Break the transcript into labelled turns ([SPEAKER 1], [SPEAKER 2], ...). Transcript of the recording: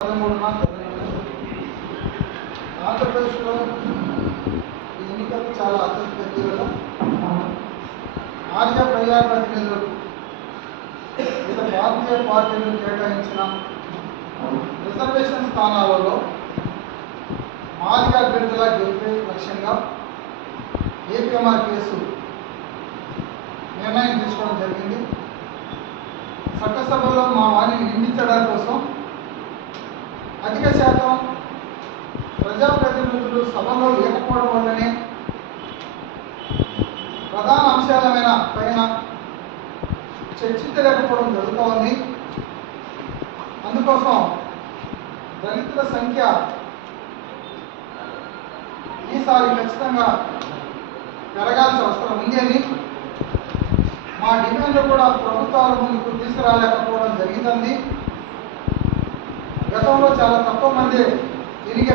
[SPEAKER 1] పదమూడున ఆంధ్రప్రదేశ్లో ఎన్నికలు చాలా అత్యంత తీవ్రం ఆర్య ప్రజాప్రతినిధులకు ఇతర భారతీయ పార్టీలు కేటాయించిన రిజర్వేషన్ స్థానాలలో మాదిగా అభ్యర్థుల గెలిపే లక్ష్యంగా ఏపీఎంఆర్పిఎస్ నిర్ణయం తీసుకోవడం జరిగింది. చట్టసభలో మా వాణిని నిందించడం కోసం అధిక శాతం ప్రజాప్రతినిధులు సభలో లేకపోవడం వల్లనే ప్రధాన అంశాలమైన పైన చర్చించలేకపోవడం జరుగుతోంది. అందుకోసం దళితుల సంఖ్య ఈసారి ఖచ్చితంగా పెరగాల్సిన అవసరం ఉంది అని మా డిమాండ్లు కూడా ప్రభుత్వాల ముందుకు తీసుకురాలేకపోవడం జరుగుతుంది గతంలో చాలా తక్కువ మంది తిరిగే